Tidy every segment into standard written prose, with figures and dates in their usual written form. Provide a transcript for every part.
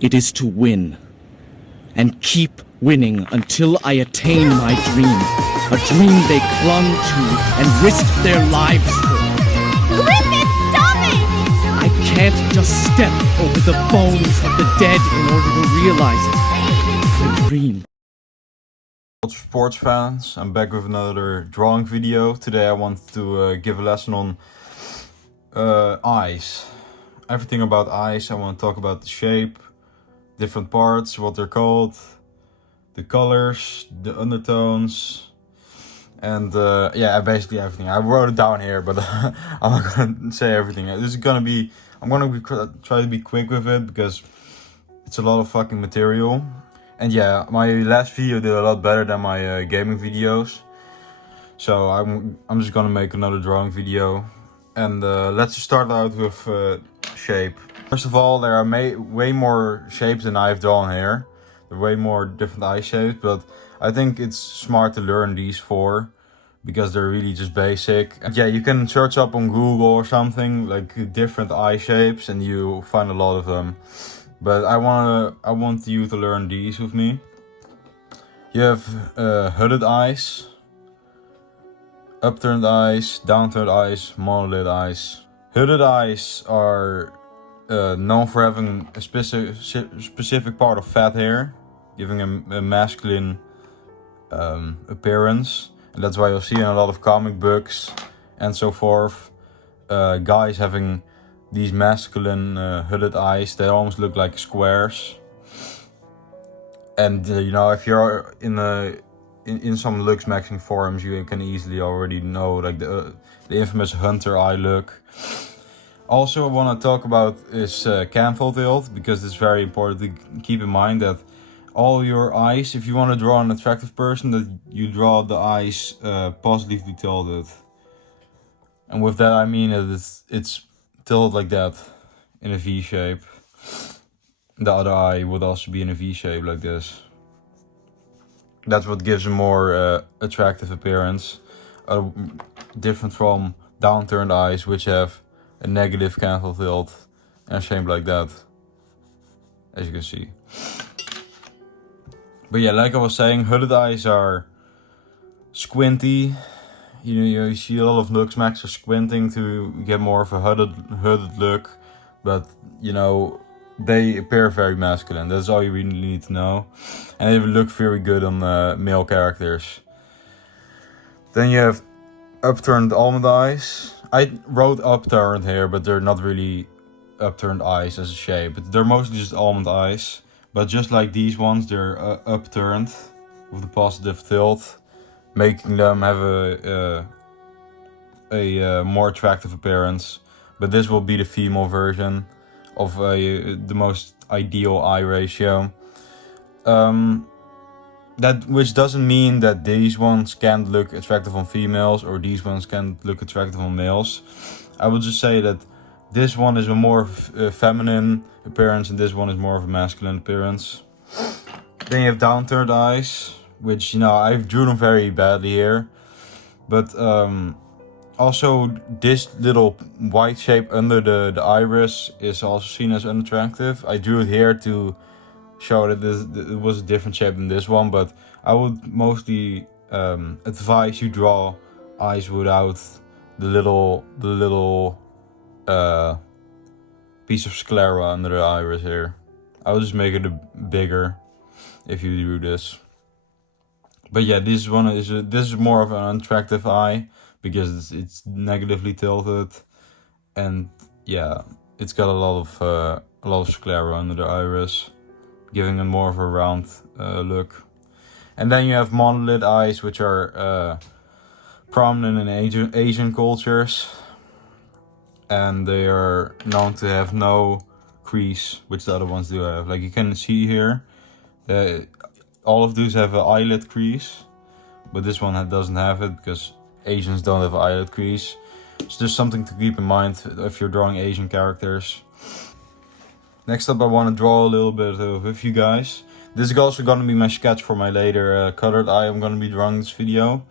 It is to win. And keep winning until I attain my dream. A dream they clung to and risked their lives for. Griffin, stop it! I can't just step over the bones of the dead in order to realize it. My dream. What's sports fans? I'm back with another drawing video. Today I want to give a lesson on eyes. Everything about eyes. I want to talk about the shape, different parts, what they're called, the colors, the undertones, and yeah, basically everything. I wrote it down here, but I'm not gonna say everything. This is gonna be, I'm gonna try to be quick with it because it's a lot of fucking material. And yeah, my last video did a lot better than my gaming videos. So I'm just gonna make another drawing video. And let's just start out with shape. First of all, there are way more shapes than I've drawn here. There are way more different eye shapes, but I think it's smart to learn these four because they're really just basic. And yeah, you can search up on Google or something like different eye shapes and you find a lot of them. But I want you to learn these with me. You have hooded eyes, upturned eyes, downturned eyes, monolid eyes. Hooded eyes are known for having a specific part of fat hair, giving a masculine appearance. And that's why you'll see in a lot of comic books and so forth, guys having these masculine hooded eyes. They almost look like squares. And you know, if you're in some looks maxing forums, you can easily already know like the infamous hunter eye look. Also, I want to talk about is canthal tilt, because it's very important to keep in mind that all your eyes, if you want to draw an attractive person, that you draw the eyes positively tilted. And with that I mean that it's tilted like that, in a V shape. The other eye would also be in a V shape like this. That's what gives a more attractive appearance. Different from downturned eyes, which have a negative canthal tilt and shape like that, as you can see. But yeah, like I was saying, hooded eyes are squinty. You see a lot of looks maxers squinting to get more of a hooded look, but you know, they appear very masculine. That's all you really need to know, and they look very good on male characters. Then you have upturned almond eyes. I wrote upturned here, but they're not really upturned eyes as a shape. But they're mostly just almond eyes. But just like these ones, they're upturned with a positive tilt, making them have a more attractive appearance. But this will be the female version of the most ideal eye ratio. Which doesn't mean that these ones can't look attractive on females or these ones can't look attractive on males. I would just say that this one is a more feminine appearance and this one is more of a masculine appearance. Then you have downturned eyes, which, you know, I've drew them very badly here. But also this little white shape under the iris is also seen as unattractive. I drew it here to show that it was a different shape than this one, but I would mostly advise you draw eyes without the little piece of sclera under the iris here. I would just make it bigger if you do this. But yeah, this is more of an unattractive eye because it's negatively tilted, and yeah, it's got a lot of sclera under the iris, giving it more of a round look. And then you have monolid eyes, which are prominent in Asian cultures, and they are known to have no crease, which the other ones do have. Like you can see here, all of these have an eyelid crease, but this one doesn't have it because Asians don't have an eyelid crease. So there's something to keep in mind if you're drawing Asian characters. Next up, I want to draw a little bit with you guys. This is also going to be my sketch for my later colored eye I'm going to be drawing this video.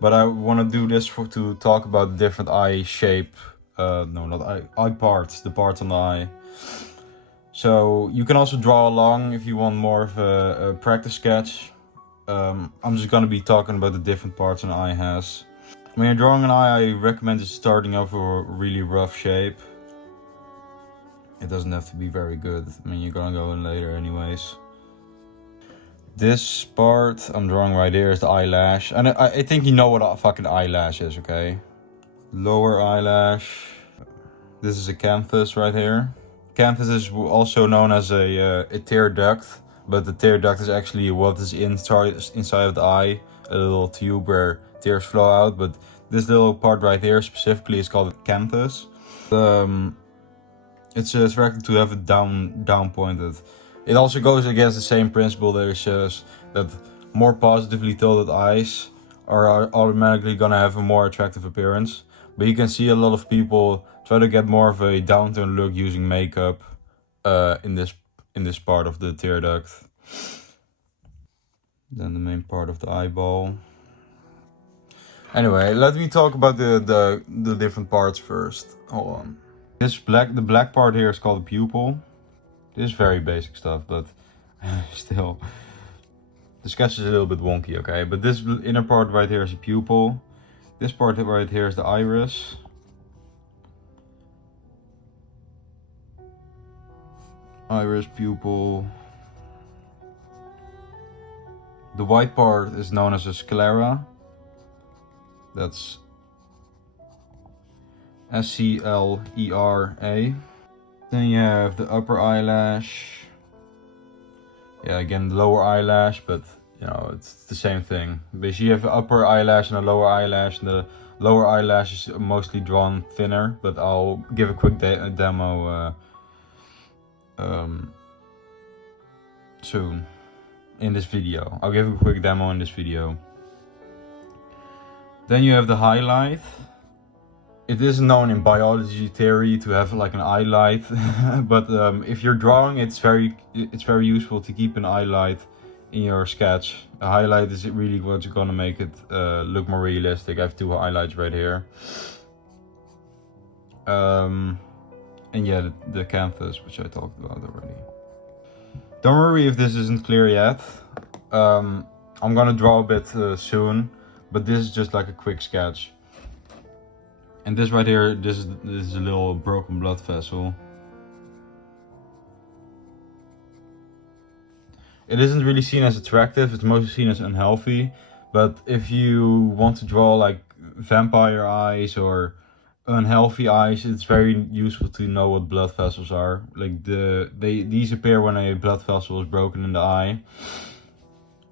But I want to do this to talk about different eye shape. No, not eye parts, the parts on the eye. So you can also draw along if you want more of a practice sketch. I'm just gonna be talking about the different parts an eye has. When you're drawing an eye, I recommend just starting off with a really rough shape. It doesn't have to be very good. I mean, you're gonna go in later anyways. This part I'm drawing right here is the eyelash. And I think you know what a fucking eyelash is, okay? Lower eyelash. This is a canthus right here. Canthus is also known as a tear duct, but the tear duct is actually what is inside of the eye, a little tube where tears flow out. But this little part right here specifically is called a canthus. It's attracted to have it down pointed. It also goes against the same principle that it shows that more positively tilted eyes are automatically gonna have a more attractive appearance. But you can see a lot of people try to get more of a downturn look using makeup in this part of the tear duct. Then the main part of the eyeball. Anyway, let me talk about the different parts first. Hold on. The black part here is called the pupil. This is very basic stuff, but still, the sketch is a little bit wonky, okay? But this inner part right here is a pupil. This part right here is the iris. Iris, pupil. The white part is known as a sclera. That's S-C-L-E-R-A. Then you have the upper eyelash. Yeah, again, the lower eyelash, but you know, it's the same thing. Basically, you have the upper eyelash and a lower eyelash, and the lower eyelash is mostly drawn thinner, but I'll give a quick demo soon in this video. I'll give a quick demo in this video. Then you have the highlight. It is known in biology theory to have like an highlight, but if you're drawing, it's very useful to keep an highlight in your sketch. A highlight is really what's gonna make it look more realistic. I have two highlights right here. And yeah, the canvas, which I talked about already. Don't worry if this isn't clear yet. I'm gonna draw a bit soon, but this is just like a quick sketch. And this right here, this is a little broken blood vessel. It isn't really seen as attractive, it's mostly seen as unhealthy. But if you want to draw like vampire eyes or unhealthy eyes, it's very useful to know what blood vessels are. Like these appear when a blood vessel is broken in the eye.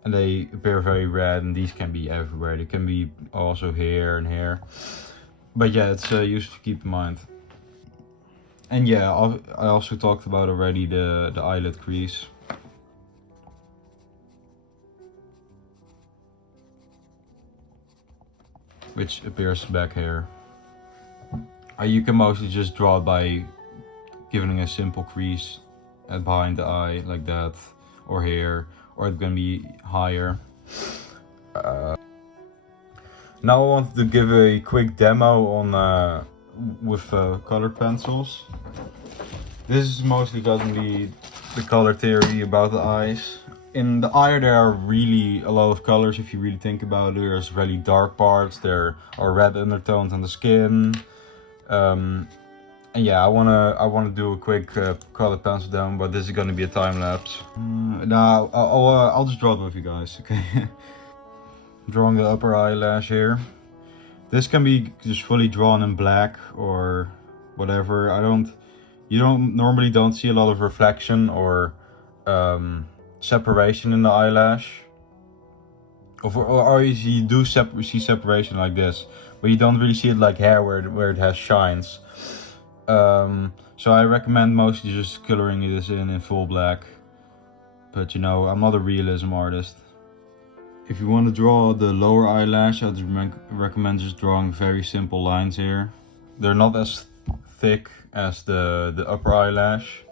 And they appear very red, and these can be everywhere. They can be also here and here. But yeah, it's useful to keep in mind. And yeah, I also talked about already the eyelid crease. Which appears back here. You can mostly just draw it by giving a simple crease behind the eye, like that, or here, or it's gonna be higher. Now I wanted to give a quick demo on with colored pencils. This is mostly gonna be the color theory about the eyes. In the eye there are really a lot of colors if you really think about it. There's really dark parts, there are red undertones on the skin. And yeah, I wanna do a quick colored pencil demo, but this is gonna be a time lapse. Now I'll just draw it with you guys, okay? Drawing the upper eyelash here. This can be just fully drawn in black or whatever. You normally don't see a lot of reflection or separation in the eyelash. Or you do see separation like this, but you don't really see it like hair where it has shines. So I recommend mostly just coloring this in full black. But you know, I'm not a realism artist. If you want to draw the lower eyelash, I'd recommend just drawing very simple lines here. They're not as thick as the upper eyelash,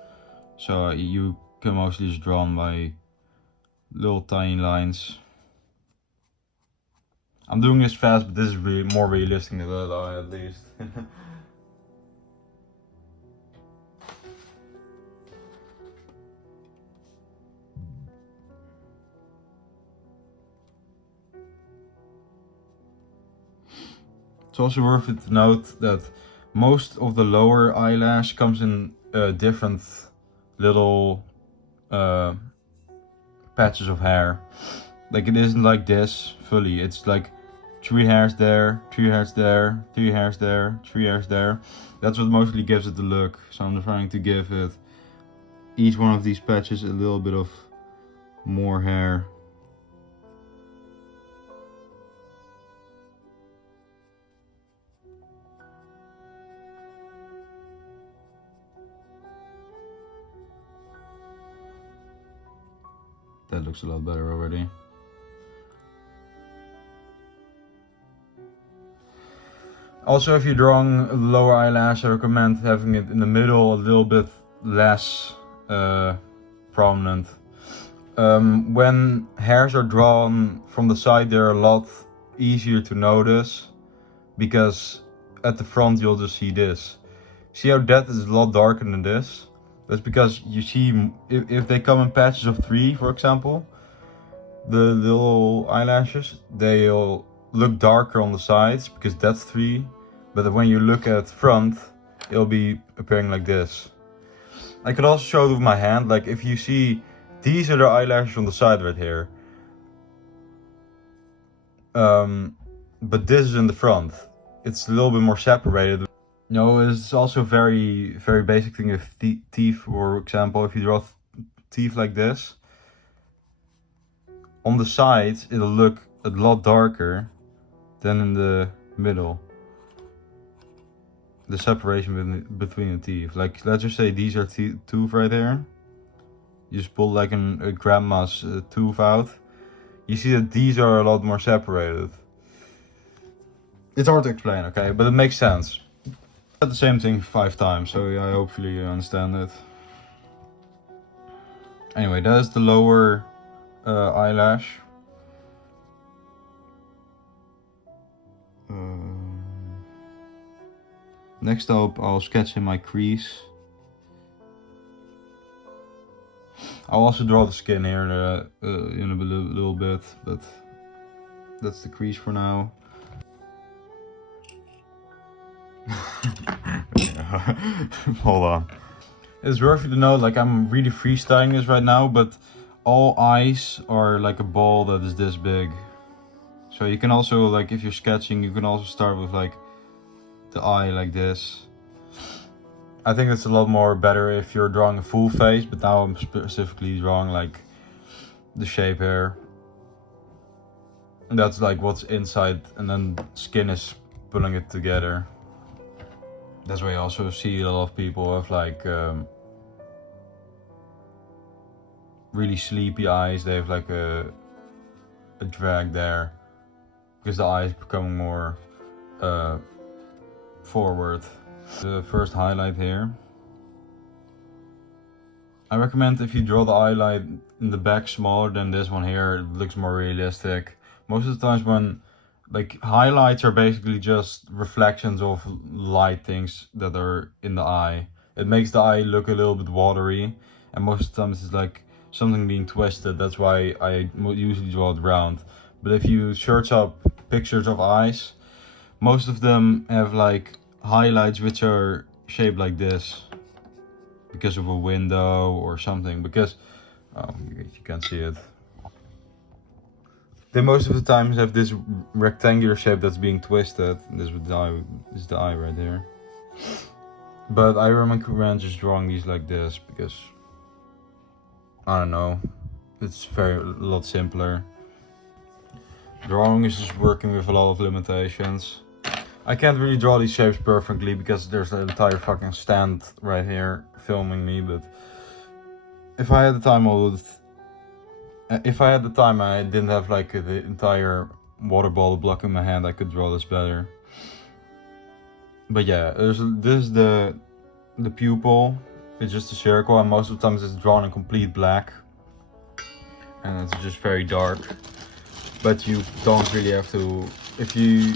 so you can mostly just draw them by little tiny lines. I'm doing this fast, but this is really more realistic than the eye at least. It's also worth it to note that most of the lower eyelash comes in different little patches of hair. Like it isn't like this fully. It's like 3 hairs there, 3 hairs there, 3 hairs there, 3 hairs there. That's what mostly gives it the look. So I'm trying to give it each one of these patches a little bit of more hair. That looks a lot better already. Also, if you're drawing a lower eyelash, I recommend having it in the middle a little bit less prominent. When hairs are drawn from the side, they're a lot easier to notice because at the front you'll just see this. See how that is a lot darker than this? That's because you see, if they come in patches of 3, for example, the little eyelashes, they'll look darker on the sides because that's 3. But when you look at front, it'll be appearing like this. I could also show it with my hand. Like if you see, these are the eyelashes on the side right here. But this is in the front. It's a little bit more separated. No, it's also very basic thing with teeth, for example. If you draw teeth like this, on the sides it'll look a lot darker than in the middle. The separation between the teeth. Like let's just say these are tooth right here. You just pull like a grandma's tooth out. You see that these are a lot more separated. It's hard to explain, okay, but it makes sense. I said the same thing 5 times, so yeah, hopefully you understand it. Anyway, that is the lower eyelash. Next up, I'll sketch in my crease. I'll also draw the skin here in a little bit, but that's the crease for now. Hold on. It's worth it to note, like I'm really freestyling this right now, but all eyes are like a ball that is this big. So you can also, like if you're sketching, you can also start with like the eye like this. I think it's a lot more better if you're drawing a full face, but now I'm specifically drawing like the shape here. And that's like what's inside, and then skin is pulling it together. That's why you also see a lot of people have like really sleepy eyes. They have like a drag there because the eye is becoming more forward. The first highlight here. I recommend if you draw the highlight in the back smaller than this one here, it looks more realistic. Most of the times when like highlights are basically just reflections of light things that are in the eye. It makes the eye look a little bit watery, and most of the times it's like something being twisted. That's why I usually draw it round. But if you search up pictures of eyes, most of them have like highlights which are shaped like this because of a window or something, because you can't see it. They most of the times have this rectangular shape that's being twisted. This is the eye right here. But I recommend just drawing these like this because I don't know, it's a lot simpler. Drawing is just working with a lot of limitations. I can't really draw these shapes perfectly because there's an entire fucking stand right here filming me, but if I had the time I would. If I had the time, I didn't have like the entire water bottle blocking my hand, I could draw this better. But yeah, this is the pupil. It's just a circle, and most of the times it's drawn in complete black. And it's just very dark. But you don't really have to, if you,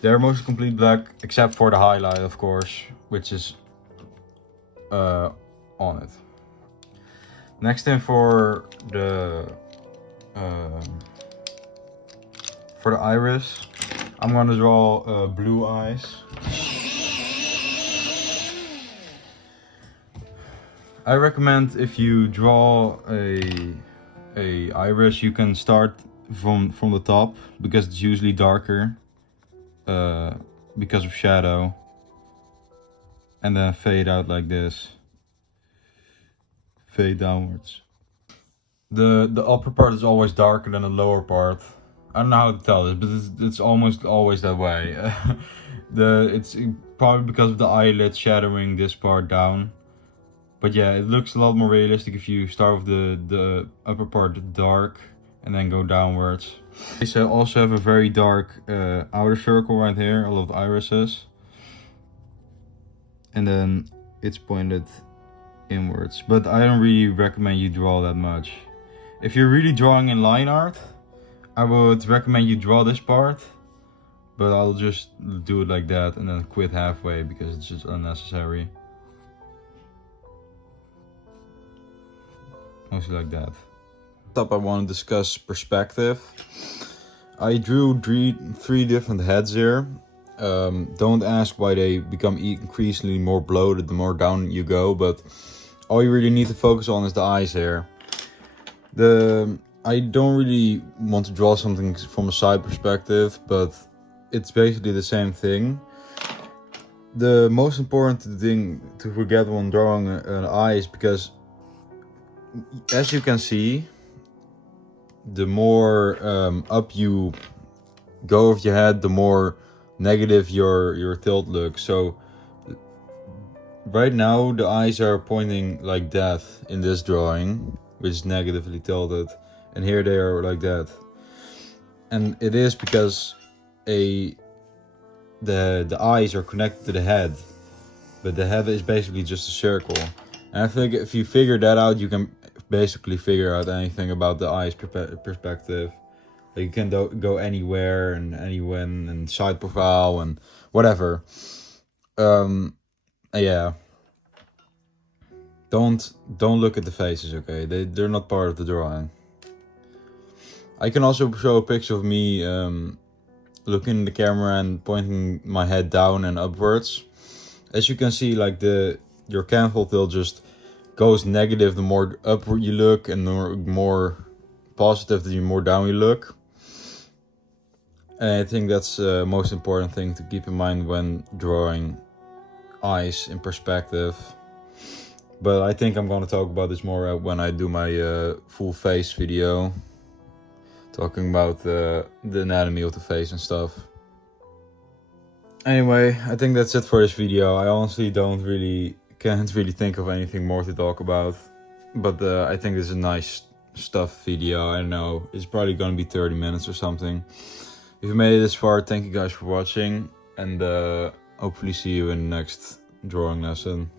they're mostly complete black, except for the highlight of course, which is on it. Next thing for For the iris, I'm gonna draw blue eyes. I recommend if you draw a iris, you can start from the top because it's usually darker because of shadow, and then fade out like this, fade downwards. The upper part is always darker than the lower part. I don't know how to tell this, but it's almost always that way. It's probably because of the eyelid shadowing this part down. But yeah, it looks a lot more realistic if you start with the upper part dark and then go downwards. I also have a very dark outer circle right here, all of the irises. And then it's pointed inwards. But I don't really recommend you draw that much. If you're really drawing in line art, I would recommend you draw this part. But I'll just do it like that and then quit halfway because it's just unnecessary. Mostly like that. Up, I want to discuss perspective. I drew three different heads here. Don't ask why they become increasingly more bloated the more down you go, but all you really need to focus on is the eyes here. I don't really want to draw something from a side perspective, but it's basically the same thing. The most important thing to forget when drawing an eye is because, as you can see, the more up you go with your head, the more negative your tilt looks. So right now the eyes are pointing like that in this drawing, which is negatively tilted, and here they are like that. And it is because the eyes are connected to the head, but the head is basically just a circle. And I think if you figure that out, you can basically figure out anything about the eyes perspective. Like you can go anywhere and anywhen and side profile and whatever. Yeah. Don't look at the faces, okay? They're not part of the drawing. I can also show a picture of me looking in the camera and pointing my head down and upwards. As you can see, like your canthal tilt just goes negative the more upward you look, and the more positive the more down you look. And I think that's the most important thing to keep in mind when drawing eyes in perspective. But I think I'm going to talk about this more when I do my full face video, talking about the anatomy of the face and stuff. Anyway, I think that's it for this video. I honestly can't really think of anything more to talk about. But I think this is a nice stuff video. I don't know, it's probably going to be 30 minutes or something. If you made it this far, thank you guys for watching. And hopefully see you in the next drawing lesson.